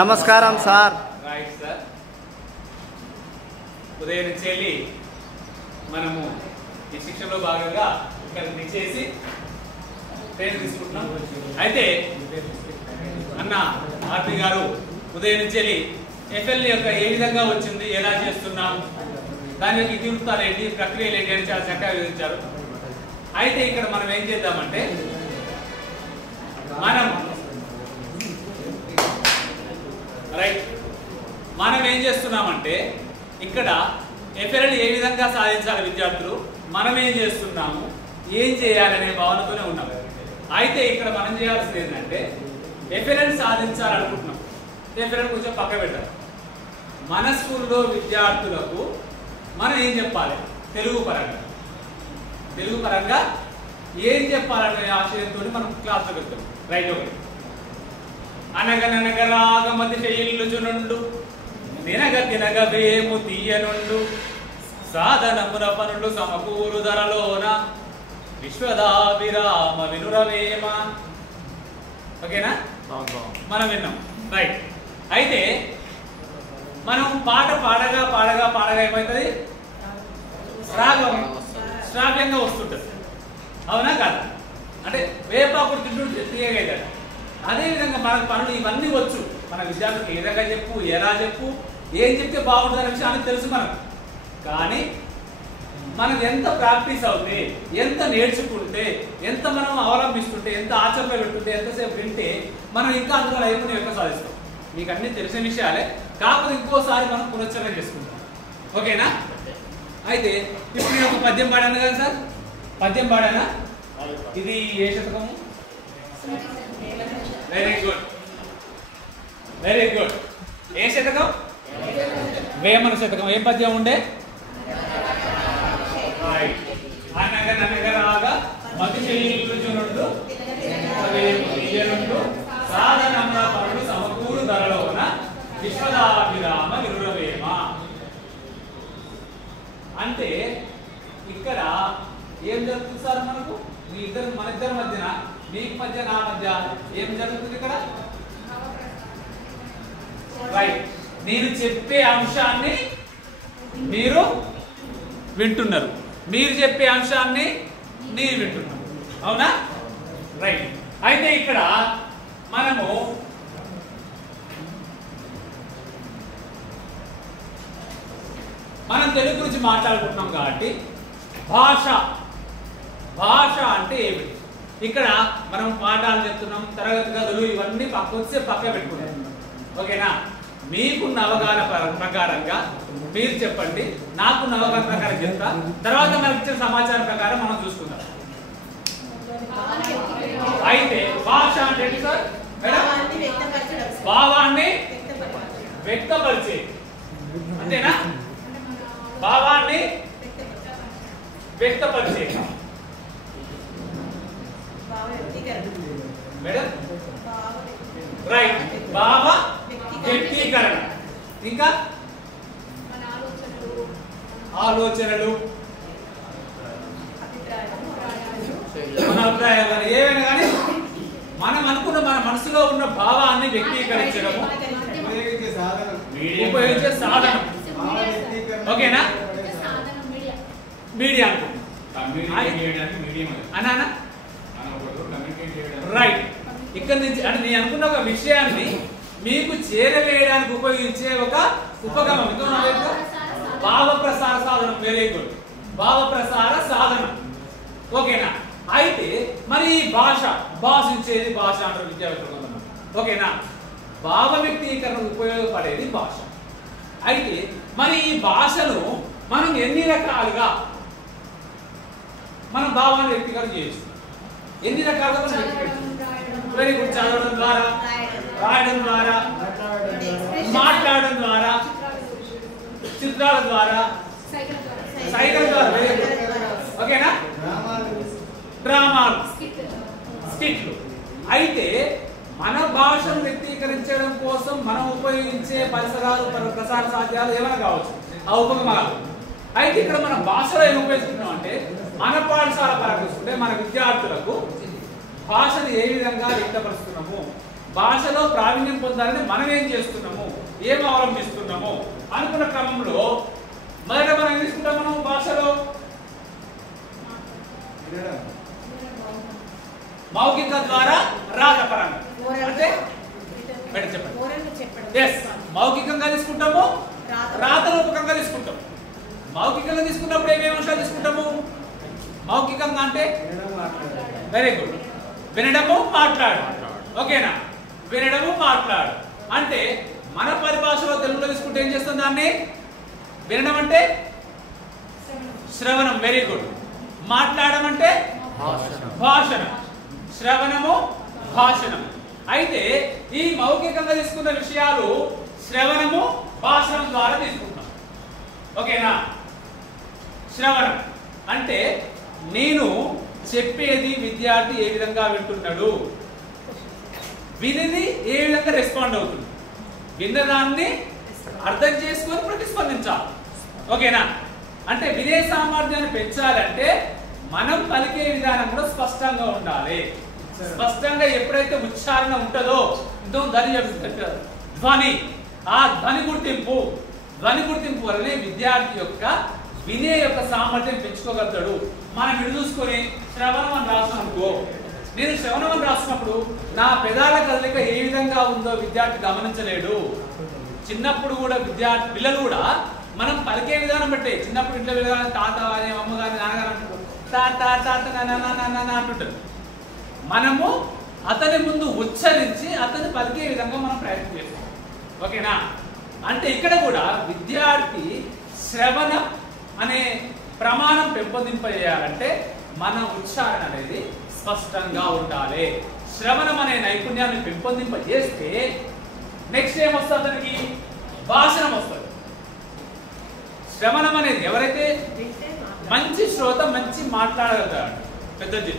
నమస్కారం sir. Right sir. ఉదయం నుంచి వెళ్ళి మనము ఈ శిక్షణలో భాగంగా ఇక్కడ చేసి ట్రైన్ తీసుకుంటున్నాం. అయితే అన్న ఆర్పి గారు ఉదయం నుంచి వెళ్ళి ఎఫ్ఎల్ యొక్క ఏ విధంగా వచ్చింది, ఎలా చేస్తున్నాం, దాని యొక్క ఇతివృత్తాలు ఏంటి, ప్రక్రియలు ఏంటి అని చాలా చక్కగా వివరించారు. అయితే ఇక్కడ మనం ఏం చేద్దామంటే మనం ఏం చేస్తున్నామంటే ఇక్కడ ఎఫ్ఎల్ ఏ విధంగా సాధించాలి విద్యార్థులు, మనం ఏం చేస్తున్నాము, ఏం చేయాలనే భావనతోనే ఉన్నాం. అయితే ఇక్కడ మనం చేయాల్సింది ఏంటంటే ఎఫ్ఎల్ సాధించాలనుకుంటున్నాం. ఎఫ్ఎల్ కొంచెం పక్క పెట్టాలి. మన స్కూల్లో విద్యార్థులకు మనం ఏం చెప్పాలి, తెలుగు పరంగా ఏం చెప్పాలనే ఆశయంతో మనం క్లాస్లో పెడతాం. రైట్. ఒకటి అనగనగరాగమతి చెయ్యిల్లుచునుండు తినగ తినగవేము తీయనుండు సాధనమున పనులు సమకూరు ధరలోన విశ్వదాభిరామ వినురవేమ. ఓకేనా, మనం విన్నాం. రైట్. అయితే మనం పాట పాడగా పాడగా పాడగా ఏమవుతుంది, రాగం శ్రావ్యంగా వస్తుంటుంది. అవునా కాదా? అంటే వేపాకుడు తింటుంటే తీయగా అవుతాడు. అదేవిధంగా మన పనులు ఇవన్నీ వచ్చు. మన విద్యార్థులకు ఏ విధంగా చెప్పు, ఎలా చెప్పు, ఏం చెప్తే బాగుంటుంది అనే విషయాన్ని తెలుసు మనకు. కానీ మనకు ఎంత ప్రాక్టీస్ అవుతే, ఎంత నేర్చుకుంటే, ఎంత మనం అవలంబిస్తుంటే, ఎంత ఆచరణలో పెట్టుంటే, ఎంతసేపు వింటే మనం ఇంకా అందులో నైపుణ్యం యొక్క సాధిస్తాం. మీకు అన్ని తెలిసిన విషయాలే, కాకపోతే ఇంకోసారి మనం పునశ్చరణ చేసుకుంటాం. ఓకేనా? అయితే ఇప్పుడు నేను ఒక పద్యం పాడాను కదా సార్, పద్యం పాడానా? ఇది ఏ శతకము? Very good, very good. ఏ శతకం? వేమన శతకం. ఏ పద్యం ఉండే? అనగనగరాగా మతి చెయ్యిల్లుచునుండు తీయనుండు సాధనమున పనులు సమకూరు ధరలోన విశ్వదాభిరామ వినురవేమ. అంటే ఇక్కడ ఏం జరుగుతుంది సార్, మనకు మన ఇద్దరి మధ్యన, మీకు మధ్య నా మధ్య ఏం జరుగుతుంది ఇక్కడ? రైట్. నేను చెప్పే అంశాన్ని మీరు వింటున్నారు, మీరు చెప్పే అంశాన్ని నేను వింటున్నాను. అవునా? రైట్. అయితే ఇక్కడ మనం తెలుగు గురించి మాట్లాడుకుంటున్నాం కాబట్టి భాష అంటే ఏమిటి? ఇక్కడ మనం పాఠాలు చెప్తున్నాం, తరగతి గదులు ఇవన్నీ పక్క పెట్టుకుంటాం. ఓకేనా? మీకున్న అవగాహన ప్రకారంగా మీరు చెప్పండి, నాకున్న అవగాహన ప్రకారం చెప్తా, తర్వాత మనకి ఇచ్చిన సమాచారం ప్రకారం మనం చూసుకుందాం. అయితే భాష అంటే ఏంటి సార్? భావాన్ని వ్యక్తపరిచే, అంతేనా? భావాన్ని వ్యక్తపరిచే మేడం. రైట్. భావ వ్యక్తీకరణ, ఇంకా ఆలోచనలు, మన అభిప్రాయాలు ఏవైనా కానీ మనం అనుకున్న మన మనసులో ఉన్న భావాన్ని వ్యక్తీకరించడము, ఉపయోగించే సాధనం. ఓకేనా? మీడియా అనుకుంటున్నా. రైట్. ఇక్కడ నుంచి అంటే నేను అనుకున్న ఒక విషయాన్ని మీకు చేరవేయడానికి ఉపయోగించే ఒక ఉపగమం, భావ ప్రసార సాధనం. వెరీ గుడ్, భావ ప్రసార సాధనం. ఓకేనా? అయితే మరి ఈ భాషించేది భాష అంటారు విద్యావేత్తలు. ఓకేనా? భావ వ్యక్తీకరణ ఉపయోగపడేది భాష. అయితే మరి ఈ భాషను మనం ఎన్ని రకాలుగా మనం భావాన్ని వ్యక్తీకరణ చేయొచ్చు? ఎన్ని రకాలుగా మనం వ్యక్తీకరించవచ్చు? Very good. చదవడం ద్వారా, రాయడం ద్వారా, మాట్లాడడం ద్వారా, చిత్రాల ద్వారా, సైకిల్ ద్వారా. Very good. ఓకేనా? డ్రామాలు, స్కిట్లు. అయితే మన భాషను వ్యక్తీకరించడం కోసం మనం ఉపయోగించే పరిసరాలు, ప్రసార సాధ్యాలు ఏమైనా కావచ్చు, ఆ ఉపగమాలు. అయితే ఇక్కడ మన భాషలో ఏం ఉపయోగిస్తున్నాం అంటే మన పాఠశాల పరంగా చూసుకుంటే మన విద్యార్థులకు భాషను ఏ విధంగా వ్యక్తపరుస్తున్నాము, భాషలో ప్రావీణ్యం పొందాలని మనం ఏం చేస్తున్నాము, ఏం అవలంబిస్తున్నాము అనుకున్న క్రమంలో మొదట మనం ఏం తీసుకుంటాం? మనం భాషలో మౌఖిక ద్వారా రాతపరంగా అంటే చెప్పండి. ఎస్, మౌఖికంగా తీసుకుంటాము, రాతరూపకంగా తీసుకుంటాం. మౌఖికంగా తీసుకున్నప్పుడు ఏమేమి అంశాలు తీసుకుంటాము? మౌఖికంగా అంటే వెరీ గుడ్, వినడము, మాట్లాడు. ఓకేనా? వినడము, మాట్లాడు అంటే మన పరిభాషలో తెలుగులో తీసుకుంటే ఏం చేస్తాం దాన్ని? వినడం అంటే శ్రవణం, వెరీ గుడ్. మాట్లాడడం అంటే భాషణం. శ్రవణము, భాషణం. అయితే ఈ మౌఖికంగా తీసుకున్న విషయాలు శ్రవణము, భాషణం ద్వారా తీసుకుంటాం. ఓకేనా? శ్రవణం అంటే నేను చెప్పేది విద్యార్థి ఏ విధంగా వింటున్నాడు, వినిది ఏ విధంగా రెస్పాండ్ అవుతుంది, విన్నదాన్ని అర్థం చేసుకొని ప్రతిస్పందించాలి. ఓకేనా? అంటే వినే సామర్థ్యాన్ని పెంచాలంటే మనం పలికే విధానం కూడా స్పష్టంగా ఉండాలి. స్పష్టంగా ఎప్పుడైతే ఉచ్చారణ ఉంటుందో ధ్వని, ఆ ధ్వని గుర్తింపు వల్లనే విద్యార్థి యొక్క వినే యొక్క సామర్థ్యం పెంచుకోగలుగుతాడు. మనం ఇటు చూసుకొని శ్రవణం అని రాస్తున్నాం అనుకో, నేను శ్రవణం అని రాసినప్పుడు నా పెదాల కదలిక ఏ విధంగా ఉందో విద్యార్థి గమనించలేడు. చిన్నప్పుడు కూడా పిల్లలు కూడా మనం పలికే విధానం బట్టే, చిన్నప్పుడు ఇంట్లో విధానం తాత అని అమ్మగారి నాన్నగారు అంటారు, తాత అంటుంటారు. మనము అతని ముందు ఉచ్చరించి అతని పలికే విధంగా మనం ప్రయత్నం చేస్తాం. ఓకేనా? అంటే ఇక్కడ కూడా విద్యార్థి శ్రవణం అనే ప్రమాణం పెంపొందింపజేయాలంటే మన ఉచ్చారణ అనేది స్పష్టంగా ఉండాలి. శ్రవణం అనే నైపుణ్యాన్ని పెంపొందింపజేస్తే నెక్స్ట్ ఏమొస్తుంది? అతనికి భాషణం వస్తుంది. శ్రవణం అనేది ఎవరైతే మంచి శ్రోత, మంచి మాట్లాడగలుగుతాడు పెద్దది.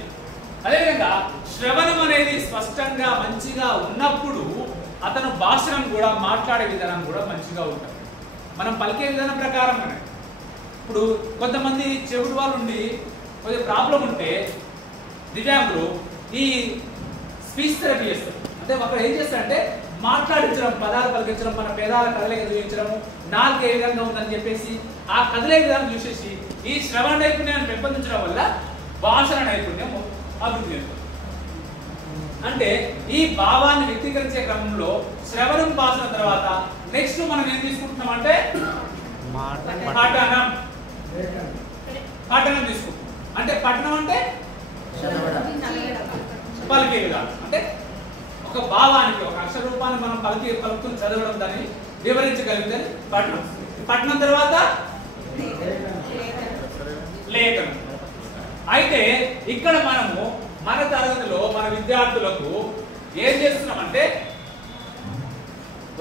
అదేవిధంగా శ్రవణం అనేది స్పష్టంగా మంచిగా ఉన్నప్పుడు అతను భాషణం కూడా, మాట్లాడే విధానం కూడా మంచిగా ఉంటుంది. మనం పలికే విధానం ప్రకారం ఇప్పుడు కొంతమంది చెవుడు వాళ్ళు ఉండి కొద్దిగా ప్రాబ్లం ఉంటే దివ్యాంగులు ఈ స్పీచ్ థెరపీ చేస్తారు. అంటే అక్కడ ఏం చేస్తారంటే మాట్లాడించడం, పదాలు పలికించడం, మన పేదాల కదలిక చూపించడం, నాలుగు ఏ విధంగా ఉందని చెప్పేసి ఆ కదిలే విధానం చూసేసి ఈ శ్రవణ నైపుణ్యాన్ని పెంపొందించడం వల్ల భాషణ నైపుణ్యం అభివృద్ధి చెందుతుంది. అంటే ఈ భావాన్ని వ్యక్తీకరించే క్రమంలో శ్రవణం, భాషణ తర్వాత నెక్స్ట్ మనం ఏం తీసుకుంటున్నాం అంటే పఠనం తీసుకుంటాం. అంటే పఠనం అంటే పలికే విధానం. అంటే ఒక భావానికి, ఒక అక్షర రూపాన్ని మనం పలుకుని చదవడం, దాన్ని వివరించగలిగితే పఠనం. పఠనం తర్వాత లేఖనం. అయితే ఇక్కడ మనము మన తరగతిలో మన విద్యార్థులకు ఏం చేస్తున్నామంటే,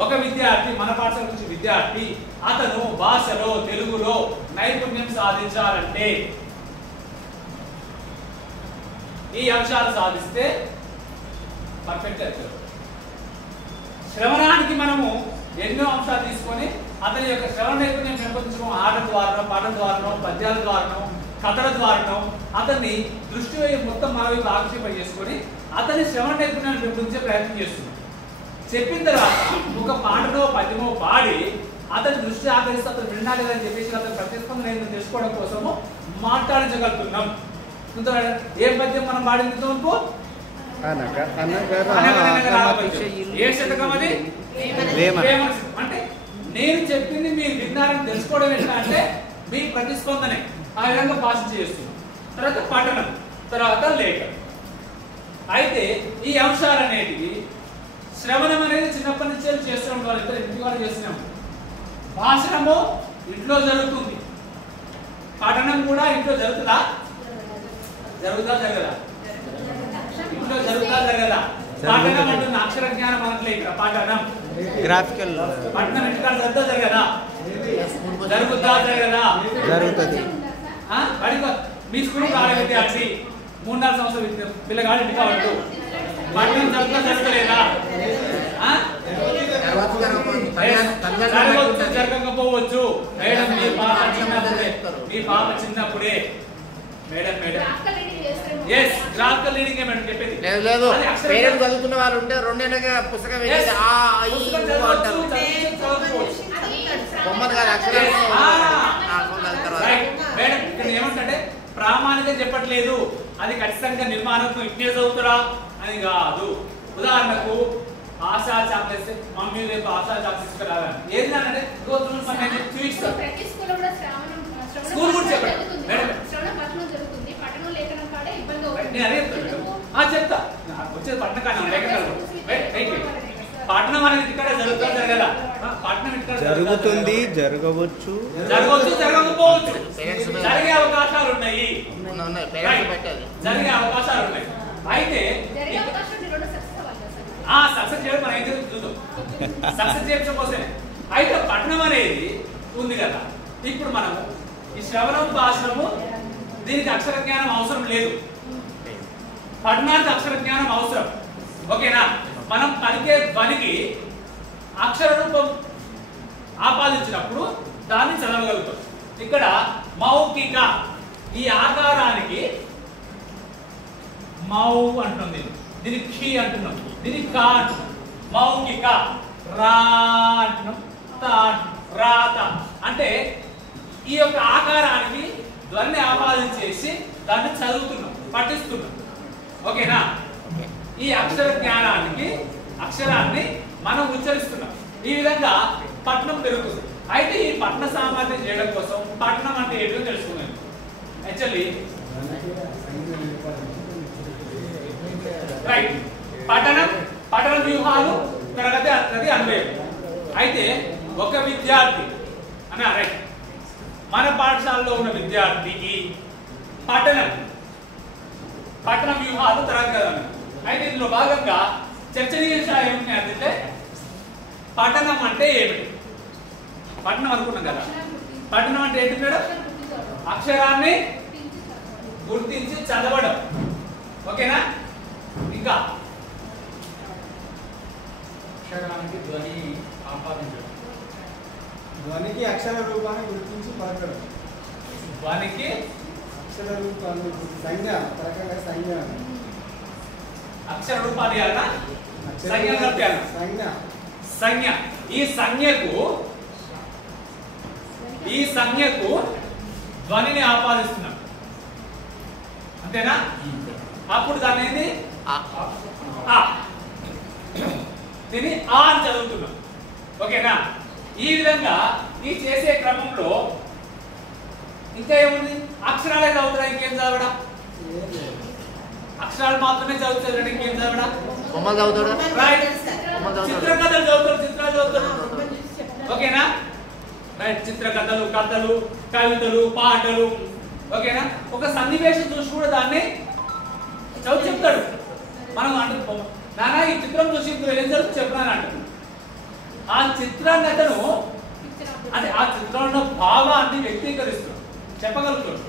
ఒక విద్యార్థి, మన పాఠశాల నుంచి విద్యార్థి, అతను భాషలో, తెలుగులో నైపుణ్యం సాధించాలంటే ఈ అంశాలు సాధిస్తే పర్ఫెక్ట్ అవుతారు. శ్రవణానికి మనము ఎన్నో అంశాలు తీసుకొని అతని యొక్క శ్రవణ నైపుణ్యం పెంపొందించడం, ఆట ద్వారానో, పాఠం ద్వారానో, పద్యాల ద్వారానో, కథల ద్వారానో అతన్ని దృష్టి మొత్తం మన వైపు ఆకర్షింప చేసుకొని అతని శ్రవణ నైపుణ్యాన్ని పెంపొందించే ప్రయత్నం చేస్తున్నాం. చెప్పిన తర్వాత ఒక పాటనో పద్యమో పాడి అతని దృష్టి ఆకరిస్తే అతను వినాలి అని చెప్పేసి అతని ప్రతిస్పందన ఏంటో తెలుసుకోవడం కోసము మాట్లాడించగలుగుతున్నాం. ఏ పద్యం మనం పాడింది అనుకో, ఏ శతకం అది? అంటే నేను చెప్పింది మీరు విన్నారని తెలుసుకోవడం ఎట్లా అంటే మీ ప్రతిస్పందనే ఆ విధంగా భాష చేస్తున్నాం. తర్వాత పఠనం, తర్వాత లేఖనం. అయితే ఈ అంశాలు అనేటివి శ్రవణం అనేది చిన్నప్పటి నుంచే చేస్తున్నాం, వాళ్ళిద్దరు ఇంటి వాళ్ళు చేస్తున్నాము. భాషణము ఇంట్లో జరుగుతుంది, పఠనం కూడా ఇంట్లో జరుగుతుందా? జరగదా? ఇంట్లో జరగదా? పఠనం అంటున్న అక్షర జ్ఞానం అనట్లే ఇక్కడ. పఠనం గ్రాఫికల్ పఠనం ఇంటికాడ జరుగుతుందా? జరుగుతుంది. మీ స్కూల్ కాలే విద్యార్థి 3-4 సంవత్సరాల పిల్లగాడు ఇంటికా ఉంటూ పఠనం జరగలేదా? జరగకపోవచ్చు మేడం. మీ పాప చిన్నప్పుడే మేడం yes graphical reading ఏ మేడం చెప్పేది లేదు లేదు అది అక్షరం పేరెంట్ చదువుతున్న వాళ్ళు ఉంటే రెండేళ్ళగా పుస్తకం వేసి ఆ ఈ ఊ అంటారు బొమ్మలు కాదు అక్షరాలు రైట్ మేడం ఇక్కడ ఏమంటే ప్రామాణికం చెప్పట్లేదు అది ఖచ్చితంగా నిర్మాణం ఇట్నే చదువుతారా అని కాదు ఉదాహరణకు ఆశా చాక్లెట్స్ మమ్మీ రేపు ఆశా చాక్లెట్స్ రావాలి ఏంటంటే రోజులు పన్నెండు చూపిస్తారు ప్రతి స్కూల్లో కూడా శ్రావణం స్కూల్ కూడా చెప్పండి మేడం శ్రవణ పఠనం జరుగుతుంది పఠనం లేఖనం కాడే ఇబ్బంది అవుతుంది నేను అదే చెప్తాను చెప్తా వచ్చేది పట్టణ కానీ లేఖనాలు పట్టణం అనేది ఇక్కడ జరుగుతుంది జరగదా పట్టణం ఇక్కడ జరుగుతుంది జరగవచ్చు జరగవచ్చు జరగకపోవచ్చు జరిగే అవకాశాలు ఉన్నాయి జరిగే అవకాశాలు ఉన్నాయి అయితే జరిగే అవకాశం రెండు సక్సెస్ అవ్వాలి సక్సెస్ చేయడం మనం అయితే చూద్దాం సక్సెస్ చేయడం కోసమే అయితే పట్టణం అనేది ఉంది కదా ఇప్పుడు మనము ఈ శ్రవణం భాషము దీనికి అక్షర జ్ఞానం అవసరం లేదు పఠనానికి అక్షర జ్ఞానం అవసరం ఓకేనా మనం పలికే ధ్వనికి అక్షర రూపం ఆపాదించినప్పుడు దాన్ని చదవగలుగుతాం ఇక్కడ మౌఖిక ఈ ఆకారానికి మౌ అంటుంది దీనికి ఖి అంటున్నాం దీనికి కా అంటున్నాం మౌఖిక రా అంటున్నాం తా రాత అంటే ఈ యొక్క ఆకారానికి ధ్వని ఆపాదించేసి దాన్ని చదువుతున్నాం పఠిస్తున్నాం ఓకేనా ఈ అక్షర జ్ఞానానికి అక్షరాన్ని మనం ఉచ్చరిస్తున్నాం ఈ విధంగా పఠనం పెరుగుతుంది అయితే ఈ పఠన సామర్థ్యం చేయడం కోసం పఠనం అంటే ఏంటో తెలుసుకున్నాను యాక్చువల్లీ రైట్ పఠన వ్యూహాలు తరగతి అన్వయం అయితే ఒక విద్యార్థి అన్న రైట్ మన పాఠశాలలో ఉన్న విద్యార్థికి పఠన వ్యూహాలు తరగతి అయితే ఇందులో భాగంగా చర్చనీయాంశాలు ఏమిటి అంటే పఠనం అంటే ఏమిటి పఠనం అనుకున్నాం కదా పఠనం అంటే ఏంటి మేడం అక్షరాన్ని గుర్తించి చదవడం ఓకేనా ఇంకా అక్షరానికి ధ్వని ఆపాదించడం ధ్వనికి అక్షర రూపాన్ని గుర్తించి పలకడం ధ్వనికి అక్షర రూపాన్ని సంజ్ఞ పలకంగా సంజ్ఞ అక్షర రూపాన్ని అలా సంజ్ఞ కల్పాలి సంజ్ఞ ఈ సంజ్ఞకు ధ్వనిని ఆపాదిస్తున్నాం అంతేనా అప్పుడు దాని ఏంది ఆ దీన్ని ఆ అని చదువుతున్నాం ఓకేనా ఈ విధంగా ఈ చేసే క్రమంలో ఇంకా ఏముంది అక్షరాలే చదువుతారా ఇంకేం చదవడా అక్షరాలు మాత్రమే చదువుతాడు ఇంకేం చదవడా బొమ్మలు చదువుతాడు చిత్రకథలు చదువుతాడు చిత్రాలు చదువుతాడు ఓకేనా రైట్ చిత్రకథలు కథలు కవితలు పాటలు ఓకేనా ఒక సన్నివేశం చూసి కూడా దాన్ని చదువు చెప్తాడు మనం అంటే నానా ఈ చిత్రం చూసి ఏం జరుగుతుంది చెప్పినాను అంట ఆ చిత్రాన్ని అతను అంటే ఆ చిత్రంలో భావాన్ని వ్యక్తీకరిస్తున్నాడు చెప్పగలుగుతాడు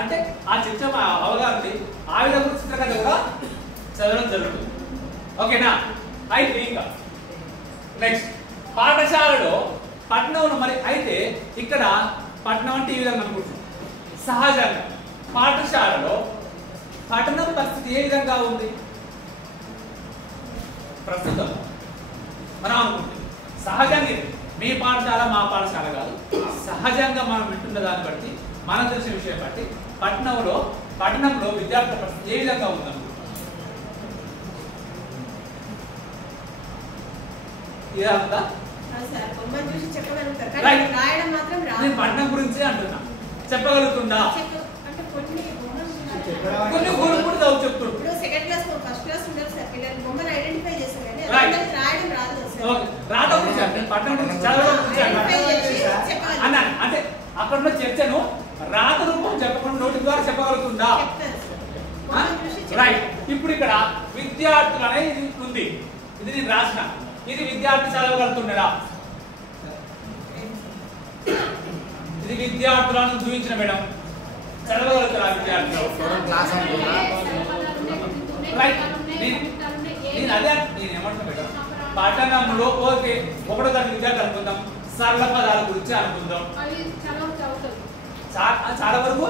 అంటే ఆ చిత్రం అవగాహన ఆ విధంగా చిత్రకథ కూడా చదవడం జరుగుతుంది ఓకేనా అయితే ఇంకా నెక్స్ట్ పాఠశాలలో పఠనంలో మరి అయితే ఇక్కడ పఠనం అంటే ఈ విధంగా అనుకుంటున్నాం సహజంగా పాఠశాలలో పఠనం పరిస్థితి ఏ విధంగా ఉంది ప్రస్తుతం మనం అనుకుంటుంది సహజంగా మీ పాఠశాల మా పాఠశాల కాదు సహజంగా మనం వింటున్న దాన్ని బట్టి మనం తెలిసిన విషయం బట్టి పట్టణంలో విద్యార్థుల పరిస్థితి ఏ విధంగా ఉందనుకుంటున్నాం ఇదంతా నేను పట్టణం గురించి అంటున్నా చెప్పగలుగుతుందా కొన్ని ఊరు కూడా చదువు చెప్తుండ్రు సెకండ్ క్లాస్ ఫస్ట్ క్లాస్ ఉంటారు సార్ పిల్లలు బొమ్మలు ఐడెంటిఫై చేస్తారు కానీ రాయడం రాదు రావడం గురించి అంటే పట్టణం గురించి చదవడం గురించి అన్నా అంటే అక్కడ ఉన్న చర్చను రాత రూపం చెప్పకుండా నోటి ద్వారా చెప్పగలుగుతుందా రైట్ ఇప్పుడు ఇక్కడ విద్యార్థులు అనేది ఇది ఉంది ఇది నేను రాసిన ఇది విద్యార్థి చదవగలుగుతుండరా ఇది విద్యార్థులను చూపించిన మేడం చదవగలుగుతారా విద్యార్థులు రైట్ నేను అదే నేను ఏమంటున్నా మేడం పట్టణంలో ఓకే ఒకటో తరగతి విద్యార్థి అనుకుందాం సరళ పదాల గురించి అనుకుందాం చాలా వరకు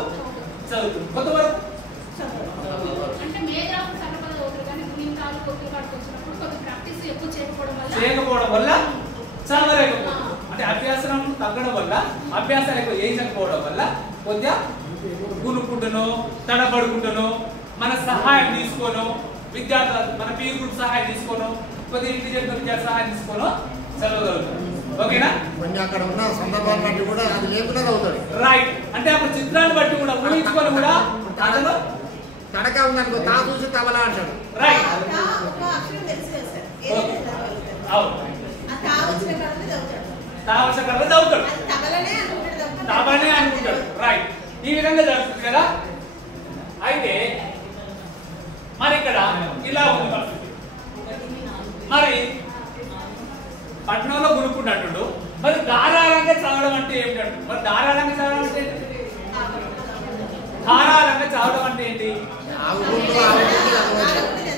చదువుతుంది కొంతవరకు అంటే మేజర్ సన్నపద అవుతారు కానీ గుణింతాలు కొద్ది కాడికి వచ్చినప్పుడు కొద్ది ప్రాక్టీస్ ఎక్కువ చేయకపోవడం వల్ల చదవలేకపోవడం అంటే అభ్యాసం తగ్గడం వల్ల అభ్యాసాలు ఎక్కువ చేయకపోవడం వల్ల కొద్దిగా గునుకుంటునో తడబడుకుంటునో మన సహాయం తీసుకోను విద్యార్థులు మన పీర్ గ్రూప్ సహాయం తీసుకోను కొద్దిగా ఇంటెలిజెంట్ విద్యార్థి సహాయం తీసుకోను చదవగలుగుతారు. ఓకేనా? కొన్ని అక్కడ ఉన్న సందర్భాన్ని బట్టి కూడా అది లేకుండా అవుతాడు. రైట్. అంటే అప్పుడు చిత్రాన్ని బట్టి కూడా ఊహించుకొని కూడా అతను తడక ఉందనుకో తా చూసి తబలా అంటాడు. రైట్. ఒక అక్షరం తెలుసు కదా సార్, ఏదైతే చదవగలుగుతాడు. అవును. ఆ తా వచ్చిన కాడనే చదువుతాడు. తావస కర్ర చదువుతాడు. అది తబలనే అనుకుంటాడు తప్ప తబలనే అనుకుంటాడు. రైట్. ఈ విధంగా జరుగుతుంది కదా. అయితే మరి ఇక్కడ ఇలా ఉంది పరిస్థితి. మరి పట్టణంలో గురుకుంటున్నాడు. మరి ధారాళంగా చదవడం అంటే ఏమిటంటే మరి ధారాళంగా చదవడం అంటే ధారాళంగా చదవడం అంటే ఏంటి? ఆగుకుంటూ ఆగుకుంటూ చదవచ్చు.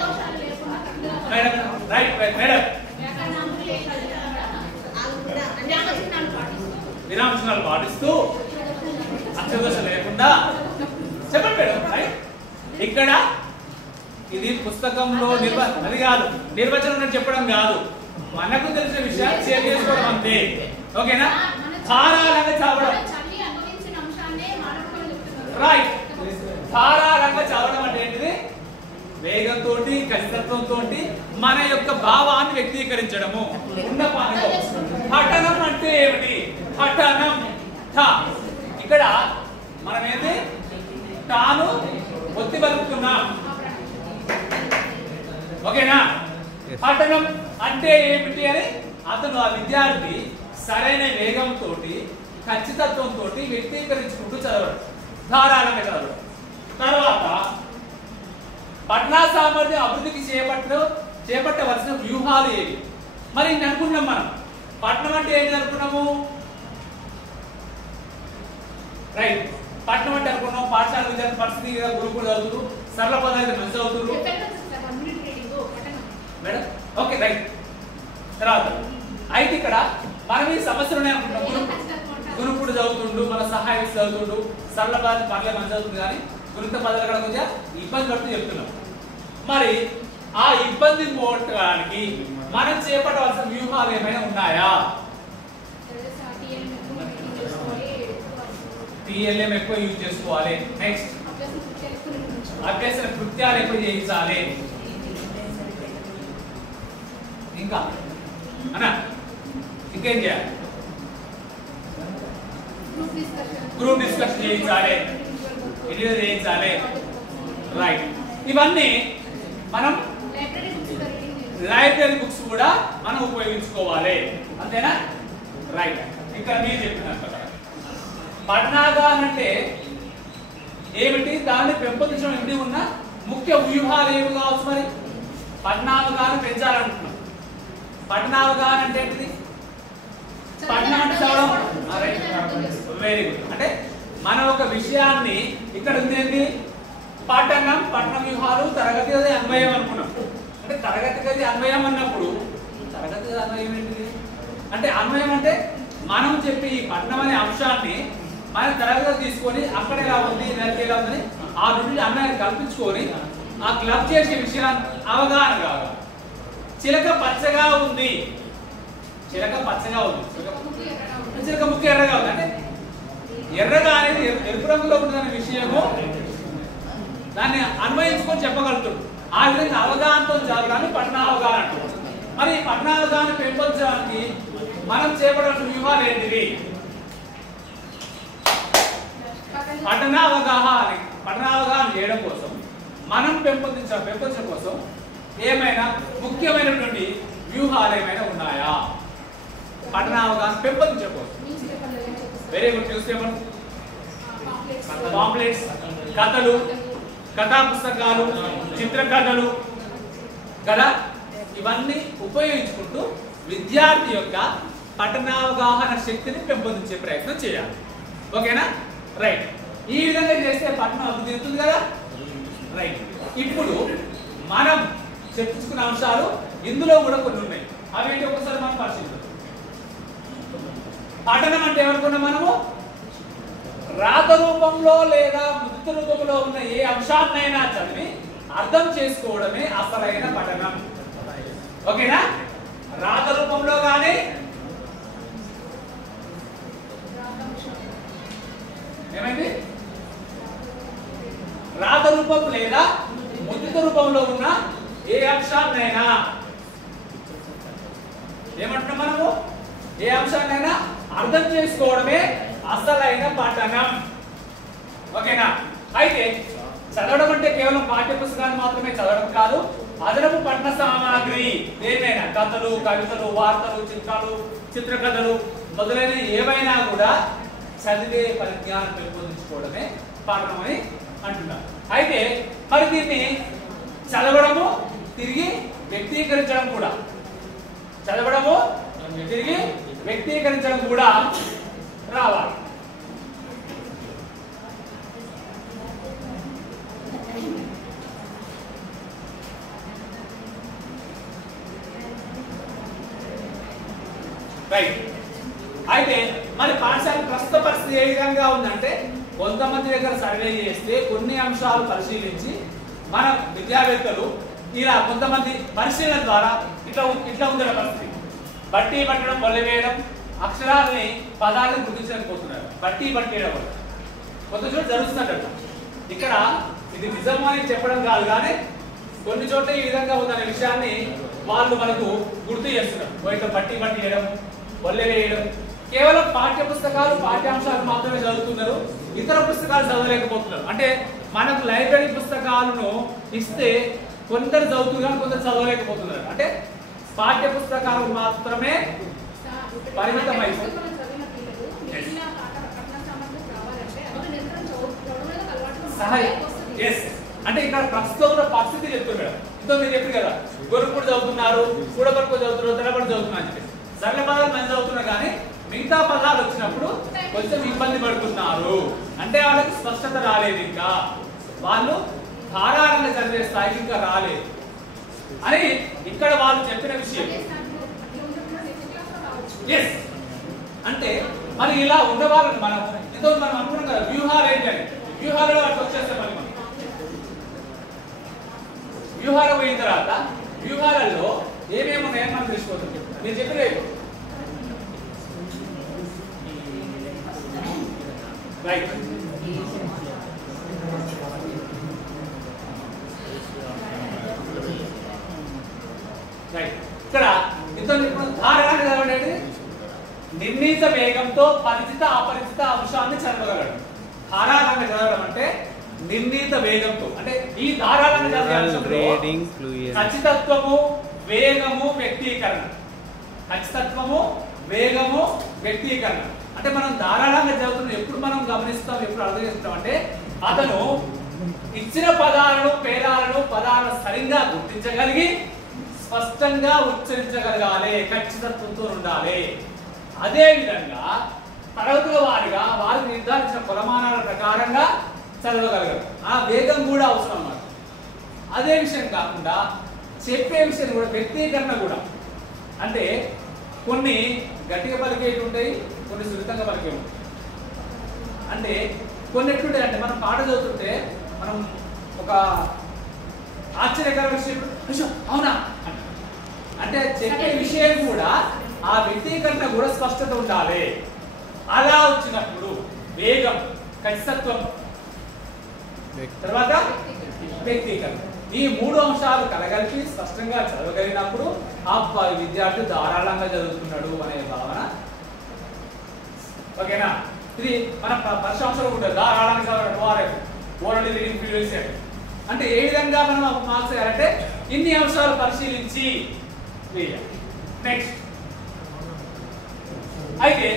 దోషాలు లేకుండా కరెక్ట్గా మేడం రైట్ మేడం వ్యాకరణాంశాలు లేకుండా అంటే వ్యాకరణాలు పాటిస్తూ విరామచిహ్నాలు పాటిస్తూ అక్షరదోష లేకుండా చెప్పండి మేడం. రైట్. ఇక్కడ ఇది పుస్తకంలో అది కాదు నిర్వచనం నేను చెప్పడం కాదు, మనకు తెలిసిన విషయాలు షేర్ చేసుకోవడం అంతే. ఓకేనా? ధారాళంగా చదవడం. చల్లి అనుభవించిన అంశాన్నే మానవులు చెప్తున్నారు. రైట్. ధారాళంగా చదవడం అంటే ఏంటిది? వేగంతో ఖచ్చితత్వంతో మన యొక్క భావాన్ని వ్యక్తీకరించడము. ఉన్న పనిలో పఠనం అంటే ఏమిటి? పఠనం ఇక్కడ మనం ఏంటి తాను ఒత్తి బతుకుతున్నాం. ఓకేనా? పఠనం అంటే ఏమిటి అని అతను ఆ విద్యార్థి సరైన వేగంతో ఖచ్చితత్వంతో వ్యక్తీకరించుకుంటూ చదవడం, ధారాళంగా చదవడం. తర్వాత పఠనా సామర్థ్యం అభివృద్ధికి చేపట్టవలసిన వ్యూహాలు ఏవి? మరి ఇన్ని అనుకున్నాం మనం. పఠనం అంటే ఏంటి అనుకున్నాము? రైట్. పట్టణం అంటే అనుకున్నాం పాఠశాల విద్యార్థి పరిస్థితి గురుకులు చదువుతారు, సరళ పదాలు మంచి చదువుతారు మేడం. Okay right. తర్వాత అయితే ఇక్కడ మనం ఈ సమస్యలు అనుకుంటాం. గురుకుడు చదువుతుండు, మన సహాయ చదువుతుండు, సరళ పదాలు పర్లేదు మంచి చదువుతుంది కానీ గురుత పదాలు కూడా కొంచెం ఇబ్బంది పడుతూ చెప్తున్నాం. మరి ఆ ఇబ్బంది పోవడానికి మనం చేపట్టవలసిన వ్యూహాలు ఏమైనా ఉన్నాయా? PLM ఎక్కువ యూజ్ చేసుకోవాలి. నెక్స్ట్ అభ్యసన కృత్యాలు ఎక్కువ చేయించాలి. ఇంకా అన్నా ఇంకేం చేయాలి? గ్రూప్ డిస్కషన్ చేయించాలి, ఇండివిజువల్ చేయించాలి. రైట్. ఇవన్నీ మనం లైబ్రరీ బుక్స్ కూడా మనం ఉపయోగించుకోవాలి. అంతేనా? రైట్. ఇక్కడ మీరు చెప్పినట్టు పఠనాగానం అంటే ఏమిటి? దాన్ని పెంపొందించడం ఏమిటి? ఉన్న ముఖ్య వ్యూహాలు ఏమి కావచ్చు? మరి పఠనావగాహన పెంచాలనుకుంటున్నాం. పఠనావగాహన అంటే ఏంటిది? పఠనం అంటే చదవడం. Very good. అంటే మనం ఒక విషయాన్ని ఇక్కడ ఉంది ఏంటి? పఠనం, పఠన వ్యూహాలు, తరగతి గది అన్వయం అనుకున్నాం. అంటే తరగతి గది అన్వయం అన్నప్పుడు తరగతి గది అన్వయం ఏంటిది? అంటే అన్వయం అంటే మనం చెప్పి ఈ పఠనం అనే అంశాన్ని మన తరగతి తీసుకొని అక్కడ ఎలా ఉంది ఎలా ఉందని ఆ నుండి అన్వయాన్ని కల్పించుకొని ఆ క్లబ్ చేసే విషయాన్ని అవగాహన కావాలి. చిలక పచ్చగా ఉంది, చిలక పచ్చగా ఉంది, చిలక ముక్కు ఎర్రగా ఉంది అంటే ఎర్రగా అనేది ఎరుపు రంగులో ఉందనే విషయము దాన్ని అన్వయించుకొని చెప్పగలుగుతాడు. ఆ విధంగా అవగాహనతో చదవడాన్ని పఠనావగాహన అంటారు. మరి పఠనావగాహన పెంపొందడానికి మనం చేపట్టాల్సిన వ్యూహాలు ఏంటివి? పఠనావగాహన చేయడం కోసం మనం పెంపొందించడం కోసం ఏమైనా ముఖ్యమైనటువంటి వ్యూహాలు ఏమైనా ఉన్నాయా? పఠనావగాహన పెంపొందించడం కోసం. Very good. News paper, pamphlets, కథలు, కథా పుస్తకాలు, చిత్రకథలు కదా, ఇవన్నీ ఉపయోగించుకుంటూ విద్యార్థి యొక్క పఠనావగాహన శక్తిని పెంపొందించే ప్రయత్నం చేయాలి. ఓకేనా? రైట్. ఈ విధంగా చేస్తే పఠనం అభివృద్ధి అవుతుంది కదా. రైట్. ఇప్పుడు మనం చర్చించుకున్న అంశాలు ఇందులో కూడా కొన్ని ఉన్నాయి. అవి ఒకసారి మనం పరిశీలిద్దాం. పఠనం అంటే ఏమనుకున్నాం మనము? రాత రూపంలో లేదా సంక్షిప్త రూపంలో ఉన్న ఏ అంశాన్నైనా చదివి అర్థం చేసుకోవడమే అసలైన పఠనం. ఓకేనా? రాత రూపంలో గానీ ఏమైంది రాత రూపం లేదా ముద్రిత రూపంలో ఉన్న ఏ అంశాన్నైనా ఏమంటున్నాం మనము? ఏ అంశాన్నైనా అర్థం చేసుకోవడమే అసలైన పఠనం. ఓకేనా? అయితే చదవడం అంటే కేవలం పాఠ్య పుస్తకాన్ని మాత్రమే చదవడం కాదు, అదనపు పఠన సామాగ్రి ఏమైనా కథలు, కవితలు, వార్తలు, చిత్రాలు, చిత్రకథలు మొదలైన ఏవైనా కూడా చదివే పరిజ్ఞానం పెంపొందించుకోవడమే పాఠనం అని అంటున్నారు. అయితే మరి దీన్ని చదవడము తిరిగి వ్యక్తీకరించడం కూడా చదవడము తిరిగి వ్యక్తీకరించడం కూడా రావాలి. రైట్. అయితే మరి పాఠశాల ప్రస్తుత పరిస్థితి ఏ విధంగా ఉందంటే కొంతమంది దగ్గర సర్వే చేస్తే కొన్ని అంశాలు పరిశీలించి మన విద్యావేత్తలు ఇలా కొంతమంది పరిశీలన ద్వారా ఇట్లా ఉందన్న పరిస్థితి. బట్టి పట్టడం వల్లవేయడం, అక్షరాలని పదాలను గుర్తించలేకపోతున్నారు. బట్టి పట్టేయడం వల్ల కొంత చోట జరుగుతున్నట్టు. ఇక్కడ ఇది నిజం అని చెప్పడం కాదు, కానీ కొన్ని చోట్ల ఈ విధంగా ఉందనే విషయాన్ని వాళ్ళు మనకు గుర్తు చేస్తున్నారు. ఇట్లా బట్టి పట్టేయడం, వల్లవేయడం. కేవలం పాఠ్య పుస్తకాలు, పాఠ్యాంశాలు మాత్రమే చదువుతున్నారు, ఇతర పుస్తకాలు చదవలేకపోతున్నారు. అంటే మనకు లైబ్రరీ పుస్తకాలను ఇస్తే కొందరు చదువుతున్నారు, కొందరు చదవలేకపోతున్నారు. అంటే పాఠ్య పుస్తకాలు మాత్రమే పరిమితం అయిపోతుంది. అంటే ఇక్కడ ప్రస్తుతం పరిస్థితి చెప్తున్నాడు. ఇంతో మీరు చెప్పారు కదా, గొర్రెప్పుడు చదువుతున్నారు, కూడబడుకు చదువుతున్నారు, తెల్లబడి చదువుతున్నారు అని చెప్పి సరళ పదాలు మంచి చదువుతున్నారు, కానీ మిగతా పదాలు వచ్చినప్పుడు కొంచెం ఇబ్బంది పడుతున్నారు. అంటే వాళ్ళకి స్పష్టత రాలేదు, ఇంకా వాళ్ళు ధారాళంగా చదివే స్థాయికి ఇంకా రాలేదు అని ఇక్కడ వాళ్ళు చెప్పిన విషయం. అంటే మరి ఇలా ఉండవాలని మనం ఇంతో మనం అనుకున్నాం కదా, వ్యూహాలు ఏంటంటే వ్యూహాలలో అట్లా వచ్చేస్తాం. మరి మనం వ్యూహాలు పోయిన తర్వాత వ్యూహాలలో ఏమేమి ఉన్నాయని మనం తెలుసుకోవచ్చు. మీరు చెప్పలేదు రైట్. ఇక్కడ ధారణగా చదవడేది నిర్ణీత వేగంతో పరిచిత అపరిచిత అంశాన్ని చదవగలడు. ధారాళంగా చదవడం అంటే నిర్ణీత వేగంతో, అంటే ఈ ధారాళంగా చదివే అంశంలో ఖచ్చితత్వము, వేగము, వ్యక్తీకరణ. ఖచ్చితత్వము, వేగము, వ్యక్తీకరణ. అంటే మనం ధారాళంగా చదువుతున్నాం. ఎప్పుడు మనం గమనిస్తాం, ఎప్పుడు అర్థం చేసుకుంటాం అంటే అతను ఇచ్చిన పదాలను, పేరాలను, పదాలను సరిగ్గా గుర్తించగలిగి స్పష్టంగా ఉచ్చరించగలగాలి, ఖచ్చితత్వంతో ఉండాలి. అదే విధంగా తరగతుల వారిగా వారికి నిర్ధారించిన కొలమానాల ప్రకారంగా చదవగలగాలి. ఆ వేగం కూడా అవసరం అన్నమాట. అదే విషయం కాకుండా చెప్పే విషయం కూడా, వ్యక్తీకరణ కూడా. అంటే కొన్ని గట్టిగా పలికేవి ఉంటాయి, కొన్ని సున్నితంగా పలికేవి ఉంటాయి. అంటే కొన్ని ఎట్లుంటాయి అంటే మనం పాట చదువుతుంటే మనం ఒక ఆశ్చర్యకర విషయం అవునా అంటే చెప్పే విషయం కూడా ఆ వ్యక్తీకరణ కూడా స్పష్టత ఉండాలి. అలా వచ్చినప్పుడు వేగం, ఖచ్చితత్వం, తర్వాత వ్యక్తీకరణ, ఈ మూడు అంశాలు కలగలిపి స్పష్టంగా చదవగలిగినప్పుడు ఆ విద్యార్థి ధారాళంగా చదువుతున్నాడు అనే భావన. ఓకేనా? ఇది మన పరిశ్రమలో ఉంటుంది, ధారాళంగా చదవడం. అంటే ఏ విధంగా మనం మార్క్స్ చేయాలంటే ఇన్ని అంశాలు పరిశీలించి వేయాలి. నెక్స్ట్ అయితే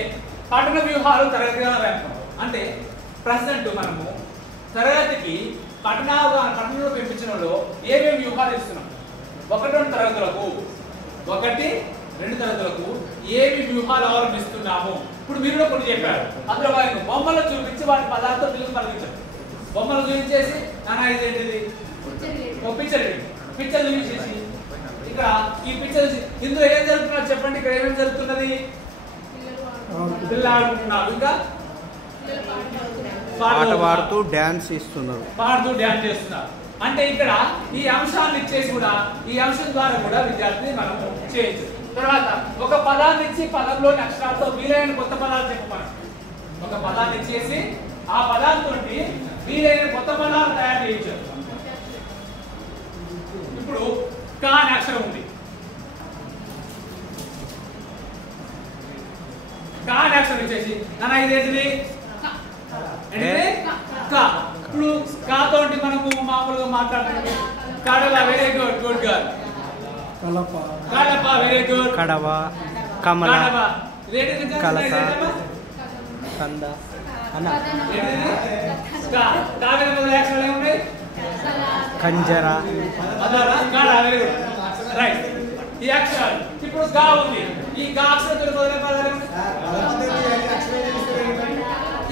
పఠన వ్యూహాలు తరగతి అంటే ప్రజెంట్ మనము తరగతికి పఠనంలో పెంపించడంలో ఏమేమి వ్యూహాలు ఇస్తున్నాం. 1-2 తరగతులకు, 1-2 తరగతులకు ఏమి వ్యూహాలు అవలంబిస్తున్నాము. ఇప్పుడు మీరు కొన్ని చెప్పారు, అందులో వారిని బొమ్మలు చూపించి వాటి పదార్థం పిల్లలు పలికించారు. బొమ్మలు చూపించేసి నానా ఇదేంటిది పిక్చర్ చూపించేసి ఇక్కడ ఈ పిక్చర్ ఇందులో ఏం జరుగుతున్నారు చెప్పండి. ఇక్కడ ఏమేమి జరుగుతున్నది? పిల్లలు ఆడుకుంటున్నారు, ఇంకా పాట పాడుతూ డ్యాన్స్ ఇస్తున్నారు. పాడుతూ డ్యాన్స్ చేస్తున్నారు. అంటే ఇక్కడ ఈ అంశాన్ని ఇచ్చేసి కూడా ఈ అంశం ద్వారా కూడా విద్యార్థిని మనం చేయొచ్చు. తర్వాత ఒక పదాన్ని ఇచ్చి పదంలోని అక్షరాలతో వీలైన కొత్త పదాలు చెప్పమని, ఒక పదాన్ని ఇచ్చేసి ఆ పదాలతో వీలైన కొత్త పదాలు తయారు చేయొచ్చు. ఇప్పుడు కా అనే అక్షరం ఉంది. కా అనే అక్షరం ఇచ్చేసి నాన్న ఇదేంటిది కా. ఇప్పుడు కాతో మనము మామూలుగా మాట్లాడుతున్నాము. కడవ వెరీ గుడ్, గుడ్ గర్ల్. కడప వెరీ గుడ్. కడవ, కమల, కలక, కంద అన్న, కంజర, రైట్. ఈ అక్షరాలు ఇప్పుడు గా ఉంది. ఈ గా అక్షరం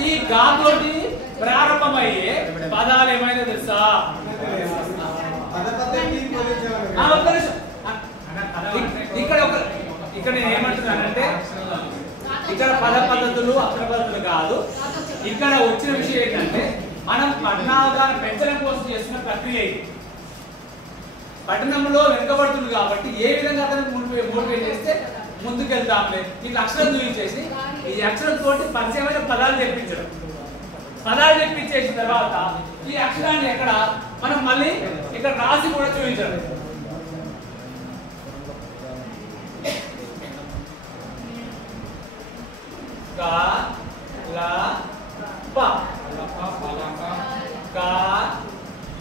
ఈ గా తోటి ప్రారంభమయ్యే పదాలు ఏమైనా తెలుసా? ఇక్కడ నేను ఏమంటున్నానంటే ఇక్కడ పద పద్ధతులు అక్షర పద్ధతులు కాదు. ఇక్కడ వచ్చిన విషయం ఏంటంటే మనం పట్టణావగాహన పెంచడం కోసం చేస్తున్న ప్రక్రియ ఇది. పట్టణంలో వెనుకబడుతుంది కాబట్టి ఏ విధంగా అతను మోటివేట్ చేస్తే ముందుకెళ్తాంలే ఇట్లా అక్షరం చూపించేసి ఈ అక్షరం తోటి పరిచయమైన పదాలు తెప్పించడం. పదాలు తెప్పించేసిన తర్వాత ఈ అక్షరాన్ని ఎక్కడ మనం మళ్ళీ ఇక్కడ రాసి కూడా చూపించడం. కా లా ప కా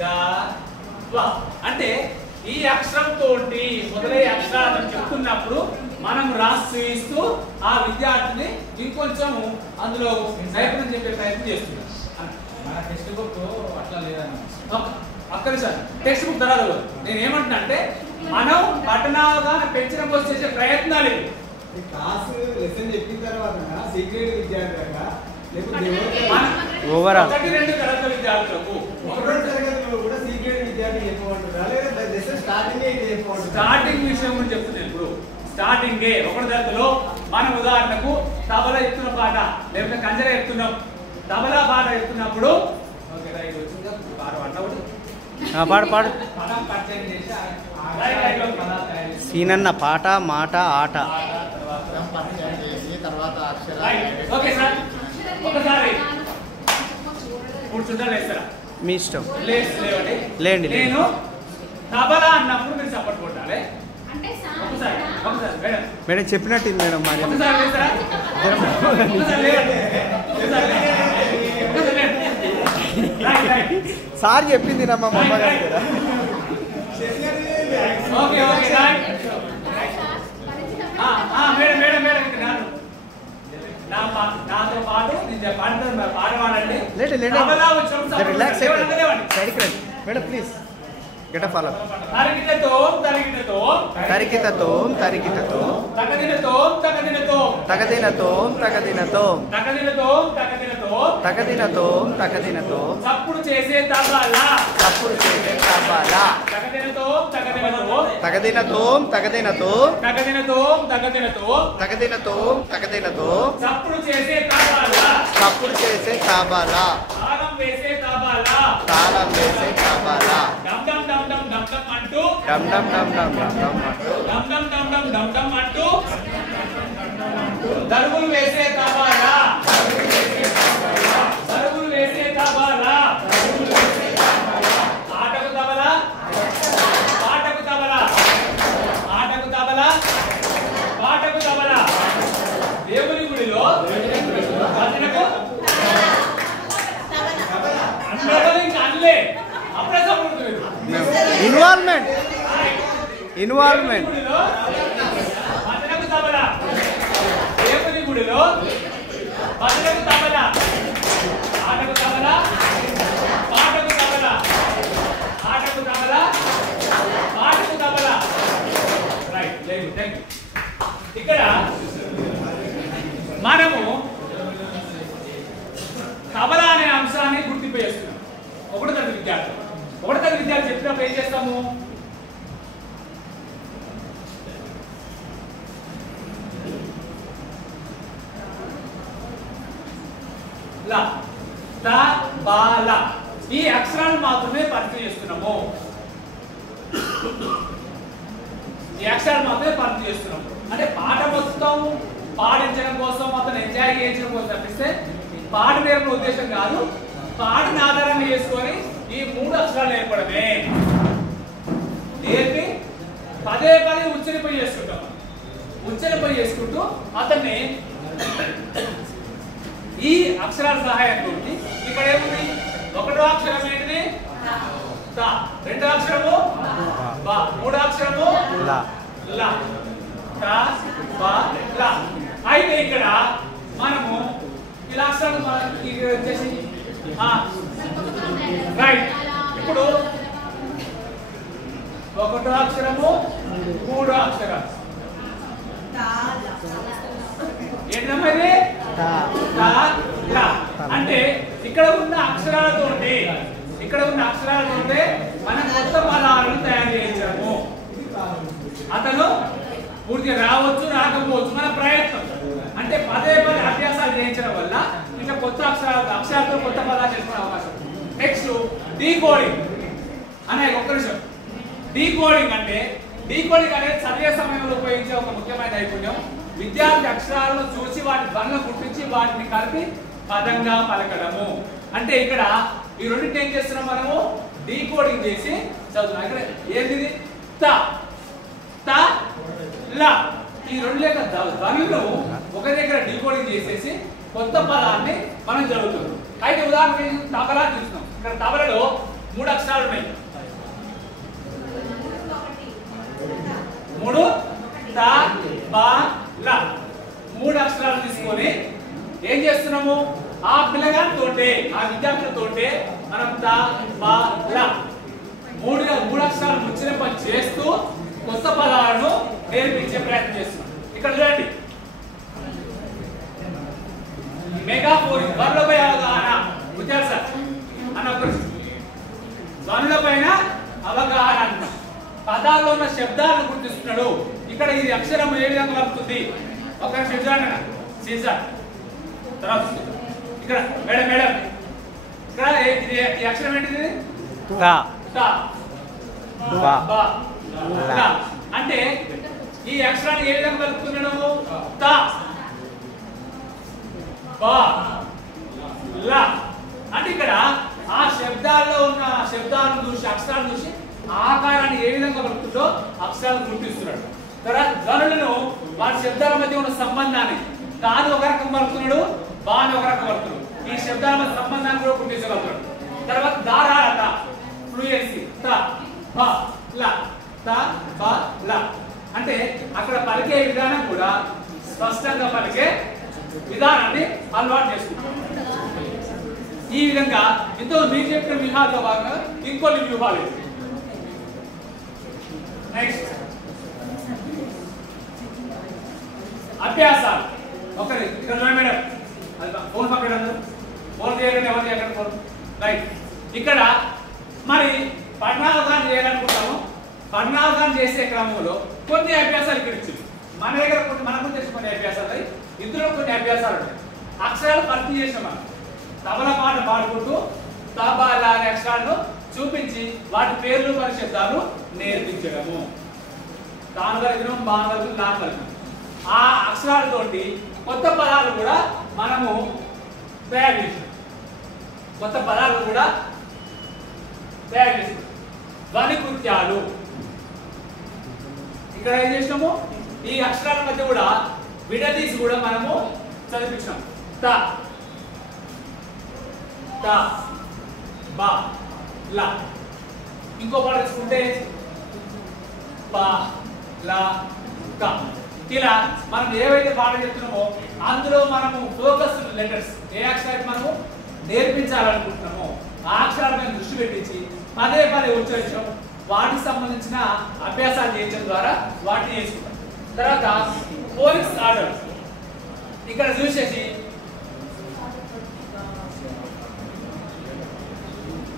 దా వ అంటే ఈ అక్షరం తోటి మొదలయ్యే అక్షరాలను చెప్తున్నప్పుడు మనం రాసి ఇస్తూ ఆ విద్యార్థిని ఇంకొంచెం అందులో నైపుణ్యం చెప్పే ప్రయత్నం చేస్తున్నాం. మన టెక్స్ట్ బుక్ అట్లా లేదన్న. అక్కడ సార్ టెక్స్ట్ బుక్ ధరలు నేను ఏమంటున్నా అంటే మనం పట్టణావగాహన పెంచడం కోసం చేసే ప్రయత్నాలు ఇవి. క్లాస్ లెసన్ చెప్పిన తర్వాత సీక్రెట్ విద్యార్థిగా ఓవరాల్ 1-2 తరగతి విద్యార్థులకు కూడా సీక్రెట్ విద్యార్థి చెప్పమంటారా లేదా లెసన్ స్టార్టింగ్ విషయం గురించి చెప్తున్నాను. ఇప్పుడు స్టార్టింగ్ ఒకటి తరగతిలో మనం ఉదాహరణకు తబలా చెప్తున్న పాట లేకపోతే కంజర చెప్తున్నాం. తబలా పాట చెప్తున్నప్పుడు పాడు పాడు పదం పరిచయం చేసి పదాలు తయారు చేసి సీనన్న పాట మాట ఆట. పరిచయం చేసి తర్వాత ఓకే సార్ ఒకసారి కూర్చుంటా లేస్తారా? మీ ఇష్టం. లేవండి. లేండి. నేను తబలా అన్నప్పుడు మీరు సపోర్ట్ కొట్టాలి. అంటే ఒకసారి మేడం మేడం చెప్పినట్టు మేడం మరి ఒకసారి లేస్తారా? ఒకసారి లేవండి. ఒకసారి లేవండి. రైట్. సార్ చెప్పింది నమ్మ మమ్మ okay okay right. Madam madam madam నాతో పాటు నేను పాట పాడండి. రిలాక్స్ సైడ్కి రండి madam please. Get a follow. తరికితతో తరికితతో తరికితతో తరికితతో తగదినతో తగదినతో తగదినతో తగదినతో తగదినతో తగదినతో తగదినతో తగదినతో చప్పుడు చేసే తబలా చప్పుడు చేసే తబలా తగదినతో తగదినతో తగదినతో తగదినతో తగదినతో తగదినతో తగదినతో తగదినతో చప్పుడు చేసే తబలా చప్పుడు చేసే తబలా తాళం వేసే తబలా తాళం వేసే తబలా డమ్ డమ్ డమ్ డమ్ డమ్ డమ్ అంటూ డమ్ డమ్ డమ్ డమ్ డమ్ డమ్ అంటూ డమ్ డమ్ డమ్ డమ్ డమ్ డమ్ అంటూ దరువులు వేసే తబలా దరువులు వేసే తబలా ఆటకు తబలా పాటకు తబలా ఆటకు తబలా పాటకు తబలా దేవుని గుడిలో భజనకు అందరూ ఇంకా అనలే అప్పుడే సపోర్ట్ ఇన్వాల్వ్మెంట్ ఇన్వాల్వ్మెంట్ భజనకు తబలా దేవుని గుడిలో భజనకు తబలా ఆటకు తబలా పాటకు తబలా ఆటకు తబలా పాటకు తబలా రైట్ లేదు థ్యాంక్ యూ. ఇక్కడ మనము తబలా అనే అంశాన్ని గుర్తింపు చేస్తున్నాం. ఒకటో తరగతి విద్యార్థి చెప్పినప్పుడు ఏం చేస్తాము? లా త బ ల ఈ అక్షరాలు మాత్రమే పరిచయం చేస్తున్నాము. ఈ అక్షరాలు మాత్రమే పరిచయం చేస్తున్నాము. అంటే పాట మొత్తం పాడించడం కోసం, మొత్తం ఎంజాయ్ చేయించడం కోసం తప్పిస్తే పాట నేర్పే ఉద్దేశం కాదు. పాటను ఆధారంగా చేసుకొని ఈ 3 అక్షరాలు నేర్పడమే. నేర్పి పదే పదే ఉచ్చరిపై చేసుకుంటాం. ఉచ్చరిపై చేసుకుంటూ అతన్ని ఈ అక్షరాల సహాయంతో ఇక్కడ ఏముంది? 1వ అక్షరం ఏంటిది? త. 2వ అక్షరము బ. 3వ అక్షరము ల. త బ ల. అయితే ఇక్కడ మనము ఇలా అక్షరాలు వచ్చేసి రైట్. ఇప్పుడు 1వ అక్షరము 3వ అక్షరం ఏంటమ్మా ఇది? అంటే ఇక్కడ ఉన్న అక్షరాలతోటి మనం కొత్త పదాలను తయారు చేయించాము. అతను పూర్తిగా రావచ్చు, రాకపోవచ్చు, మన ప్రయత్నం. అంటే పదే పదే అభ్యాసాలు చేయించడం వల్ల ఇంకా కొత్త అక్షరాలతో కొత్త పదాలు చేసుకునే అవకాశం. నెక్స్ట్ డీకోడింగ్ అనే ఒక్క నిమిషం. డీకోడింగ్ అనేది చదివే సమయంలో ఉపయోగించే ఒక ముఖ్యమైన నైపుణ్యం. విద్యార్థి అక్షరాలను చూసి వాటి ధ్వనులను గుర్తించి వాటిని కలిపి పదంగా పలకడము. అంటే ఇక్కడ ఈ రెండింటిని ఏం చేస్తున్నాం మనము? డీకోడింగ్ చేసి చదువుతున్నాం. ఇక్కడ ఏంది? త త ల ఈ 2 లేక ధ్వనులను ఒక దగ్గర డీకోడింగ్ చేసేసి కొత్త పదాన్ని మనం చదువుతున్నాం. అయితే ఉదాహరణకి తబలా చూస్తున్నాం. ఇక్కడ తబలలో 3 అక్షరాలు ఉన్నాయి. 3 త బ ల 3 అక్షరాలు తీసుకొని ఏం చేస్తున్నాము? ఆ పిల్లగానితోటే, ఆ విద్యార్థులతోటే మనం త బ ల 3 అక్షరాలు ఉచ్చరింప చేస్తూ కొత్త పదాలను నేర్పించే ప్రయత్నం చేస్తున్నాం. ఇక్కడ చూడండి, మెగాఫోన్ ధ్వనులపై అవగాహన. విద్యార్థి సార్ అని ఒకరు ధ్వనులపైన అవగాహన అంటున్నాం. పదాల్లో ఉన్న శబ్దాలను గుర్తిస్తున్నాడు. ఇక్కడ ఇది అక్షరం ఏ విధంగా వస్తుంది? ఒక శబ్దాన్ని సీజర్ తర్వాత ఇక్కడ మేడం ఇక్కడ ఈ అక్షరం ఏంటిది? అంటే ఈ అక్షరాన్ని ఏ విధంగా కలుపుతున్నాడు? త బ ల. అంటే ఇక్కడ ఆ శబ్దాల్లో ఉన్న శబ్దాలను చూసి, అక్షరాలను చూసి ఆకారాన్ని ఏ విధంగా కలుపుతుందో అక్షరాలను గుర్తిస్తున్నాడు. తర్వాత ధ్వనులను వాటి శబ్దాల మధ్య ఉన్న సంబంధాన్ని, తాను ఒక రకం పలుకుతున్నాడు, బాను ఒక రకం పలుకుతున్నాడు. ఈ శబ్దాల మధ్య సంబంధాన్ని కూడా గుర్తించగలుగుతాడు. తర్వాత ధారాళత, ఫ్లూయెన్సీ. త బ ల త బ ల అంటే అక్కడ పలికే విధానం కూడా స్పష్టంగా పలికే విధానాన్ని అలవాటు చేసుకుంటాం. ఈ విధంగా ఇంతో మీరు చెప్పిన వ్యూహాలతో భాగంగా ఇంకొన్ని వ్యూహాలు. నెక్స్ట్ అభ్యాసాలు. ఒకరి ఇక్కడ మేడం ఫోన్ పక్కన ఫోన్ చేయకండి, ఎవరు చేయకండి ఫోన్. రైట్. ఇక్కడ మరి పఠనావగాహన చేయాలనుకుంటాము. పఠనావగాహన చేసే క్రమంలో కొన్ని అభ్యాసాలు ఇక్కడ ఇచ్చింది. మన దగ్గర మనకు తెలిసిన కొన్ని అభ్యాసాలు, ఇందులో కొన్ని అభ్యాసాలు ఉంటాయి. అక్షరాలు పరిచయం చేసిన మనం తబలా పాట పాడుకుంటూ తబలా అనే అక్షరాలను చూపించి వాటి పేర్లు, పరిశబ్దాలు నేర్పించడము. తాను కలిగిన బాను కలిగిన లాను కలిగిన ఆ అక్షరాలతోటి కొత్త పదాలు కూడా మనము తయారు చేసాం. ధ్వని కృత్యాలు. ఇక్కడ ఏం చేసినాము? ఈ అక్షరాల మధ్య కూడా విడదీసి కూడా మనము చదివించాం. త త బ ల. ఇంకో పాట తీసుకుంటే ప ల క. ఇలా మనం ఏవైతే పాట చెప్తున్నామో అందులో మనము ఫోకస్ లెటర్స్, ఏ అక్షరాన్ని మనము నేర్పించాలనుకుంటున్నామో ఆ అక్షరాల మీద దృష్టి పెట్టించి పదే పదే ఉచ్చరించడం, వాటికి సంబంధించిన అభ్యాసాలు చేయించడం ద్వారా వాటిని చేసుకుంటాం. తర్వాత ఫోనిక్స్ ఆర్డర్. ఇక్కడ చూసేసి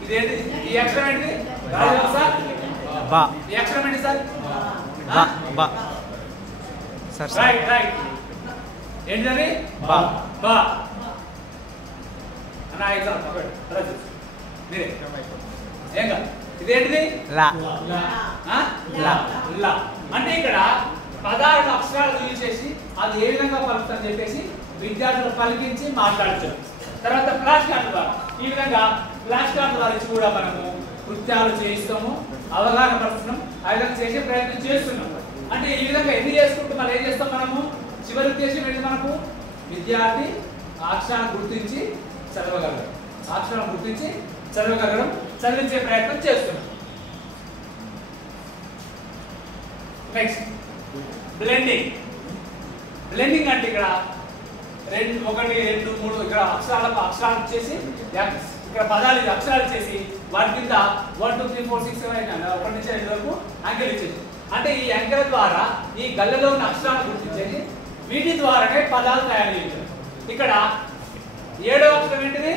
ఇదేంటి? ఈ అక్షరం ఏంటిది? సార్ ఈ అక్షరం ఏంటి సార్? Right right. ఏంటది? బా. నా ఎగ్జామ్ మీరే ఏం కాదు. ఇదేంటిది లా లా లా అంటే ఇక్కడ పదార్థ అక్షరాలు తీసేసి అది ఏ విధంగా పలుకుతుందని చెప్పేసి విద్యార్థులు పలికించి మాట్లాడచ్చు. తర్వాత ఫ్లాష్ కార్డు ద్వారా ఈ విధంగా ఫ్లాష్ కార్డు ద్వారా ఇచ్చి కూడా మనము కృత్యాలు చేయిస్తాము, అవగాహన పరుస్తున్నాం, ఆ విధంగా చేసే ప్రయత్నం చేస్తున్నాం. అంటే ఈ విధంగా ఎన్ని చేసుకుంటూ మనం ఏం చేస్తాం, మనము చివరి ఉద్దేశం ఏంటి, మనకు విద్యార్థి అక్షరాన్ని గుర్తించి చదవగలరు, అక్షరాన్ని గుర్తించి చదవగలగడం, చదివించే ప్రయత్నం చేస్తున్నాం. Next blending. బ్లెండింగ్ అంటే ఇక్కడ 1 2 3 ఇక్కడ అక్షరాలు ఇచ్చేసి ఇక్కడ పదాలు అక్షరాలు ఇచ్చేసి వాటి కింద 1 2 3 4 6 7 8 1 నుంచి 2 వరకు అంకెలు ఇచ్చేసి, అంటే ఈ అంకెల ద్వారా ఈ గల్లలో ఉన్న అక్షరాలను గుర్తించేసి వీటి ద్వారానే పదాలు తయారు చేయాలి. ఇక్కడ 7వ అక్షరం ఏంటిది?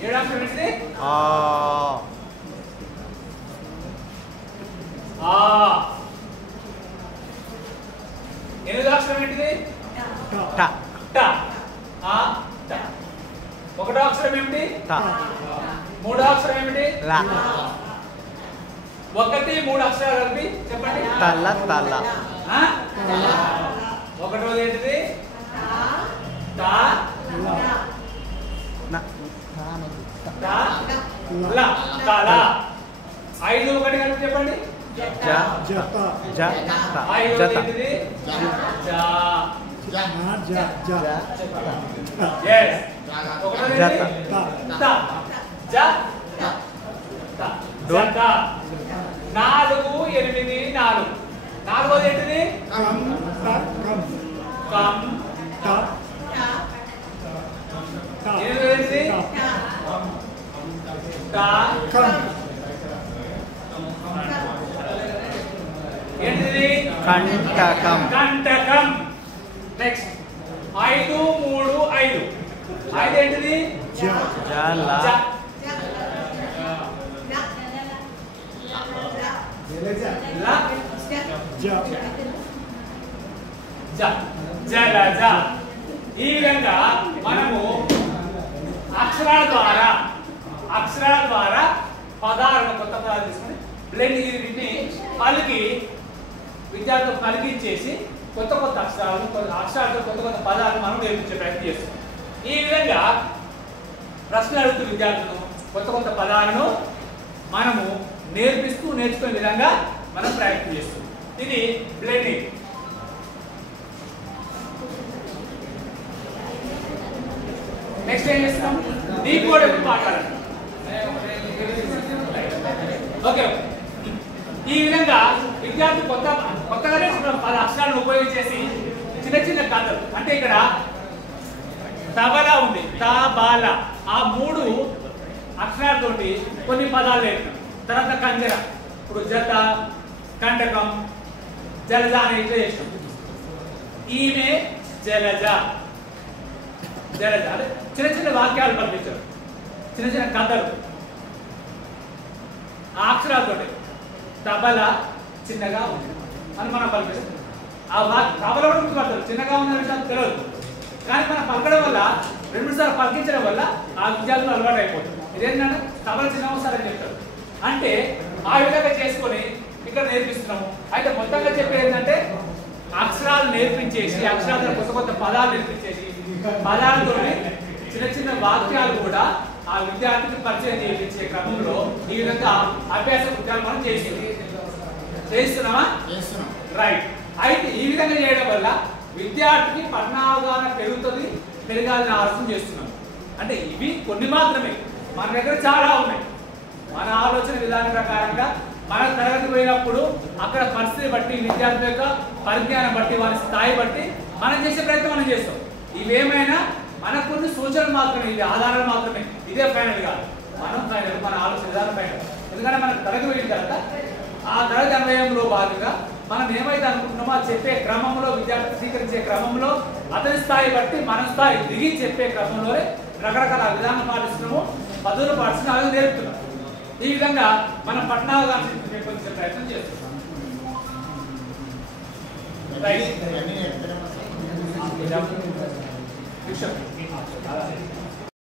7వ అక్షరం ఏంటిది? ఆ. 8వ అక్షరం ఏంటిది? ట. ట. ఆ ట. 1వ అక్షరం ఏమిటి? ట. 3వ అక్షరం ఏమిటి? లా. 1 3 అక్షరాలు కలిపి చెప్పండి. తల తల. 1వది ఏంటిది? ట. న. ట. ల. తల. 5 1 కలిపి చెప్పండి. జ. జత. జత. 5వది ఏంటిది? జ. yes 1వది ఏంటిది? త. జ. త. జత. 4 8 4. 4వది ఏంటిది? కమ్. ఏంటిది? ట. ఏంటిది? కంటకం. కంటకం. నెక్స్ట్ 5 3 5. 5 ఏంటిది? జల. జ. ల. జ. జలజ. ఈ విధంగా మనము అక్షరాల ద్వారా పదాలను కొత్త పదాలు తీసుకుని బ్లెండ్ వీటిని పలికి విద్యార్థులు పలికించేసి కొత్త అక్షరాలతో కొత్త పదాలను మనం నేర్పించే ప్రయత్నం చేస్తాం. ఈ విధంగా ప్రశ్నలు అడుగుతూ విద్యార్థులను కొత్త పదాలను మనము నేర్చుకునే విధంగా మనం ప్రయత్నం చేస్తాం. ఇది బ్లెండింగ్. నెక్స్ట్ ఏం చేస్తాం? డీకోడ్ గురించి మాట్లాడాలి. ఓకే, ఈ విధంగా విద్యార్థి కొత్తగా నేర్చుకున్న 10 అక్షరాలను ఉపయోగించేసి చిన్న కథలు, అంటే ఇక్కడ తబలా ఉంది, తబల, ఆ 3 అక్షరాలతోటి కొన్ని పదాలు నేర్చుకున్నాం. తర్వాత కంజర, ఇప్పుడు జత, కంటకం, జలజ అని ఇట్లా చేసినాం. ఈమె జలజ. జలజ అంటే చిన్న వాక్యాలు పంపించారు, చిన్న కథలు ఆ అక్షరాలతో. తబల చిన్నగా ఉంది అని మనం పలికిస్తాం. ఆ తబల కూడా గుర్తుపడతారు, చిన్నగా ఉన్న విషయాలు తెలియదు, కానీ మనం పలకడం వల్ల 2 సార్లు పలికించడం వల్ల ఆ విద్యార్థులు అలవాటు అయిపోతుంది. ఇదేంటంటే తబల చిన్నగా వస్తారని చెప్తారు. అంటే ఆ విధంగా చేసుకొని ఇక్కడ నేర్పిస్తున్నాము. అయితే మొత్తంగా చెప్పేది ఏంటంటే అక్షరాలు నేర్పించేసి, అక్షరాలతో కొత్త పదాలు నేర్పించేసి, పదాలతో చిన్న వాక్యాలు కూడా ఆ విద్యార్థికి పరిచయం చేయించే క్రమంలో ఈ విధంగా అభ్యాస కృత్యాలు మనం చేస్తున్నామా? రైట్. అయితే ఈ విధంగా చేయడం వల్ల విద్యార్థికి పఠనావగాహన పెరగాలని ఆలోచన చేస్తున్నాం. అంటే ఇవి కొన్ని మాత్రమే, మన దగ్గర చాలా ఉన్నాయి. మన ఆలోచన విధానం ప్రకారంగా మన తరగతి పోయినప్పుడు అక్కడ పరిస్థితి బట్టి, విద్యార్థి యొక్క పరిజ్ఞానం బట్టి, వారి స్థాయి బట్టి మనం చేసే ప్రయత్నం మనం చేస్తాం. ఇవేమైనా మనకు కొన్ని సూచనలు మాత్రమే, ఇవి ఆధారాలు మాత్రమే. ఇదే ఫైనల్ కాదు, మనం ఫైనల్, మన ఆలోచన విధానం ఫైనల్. ఎందుకంటే మనకు తరగతి పోయిన తర్వాత ఆ తరగతి అన్వయంలో భాగంగా మనం ఏమైతే అనుకుంటున్నామో అది చెప్పే క్రమంలో, విద్యార్థి స్వీకరించే క్రమంలో అతని స్థాయి బట్టి మన స్థాయి దిగి చెప్పే క్రమంలోనే రకరకాల విధానం పాటిస్తున్నాము, పద్ధతులు పాటిస్తున్నాము, అవి నేర్పుతున్నాం. ఈ విధంగా మనం పట్టణావగాహన పెంపొందించే ప్రయత్నం చేస్తున్నాం. రైట్.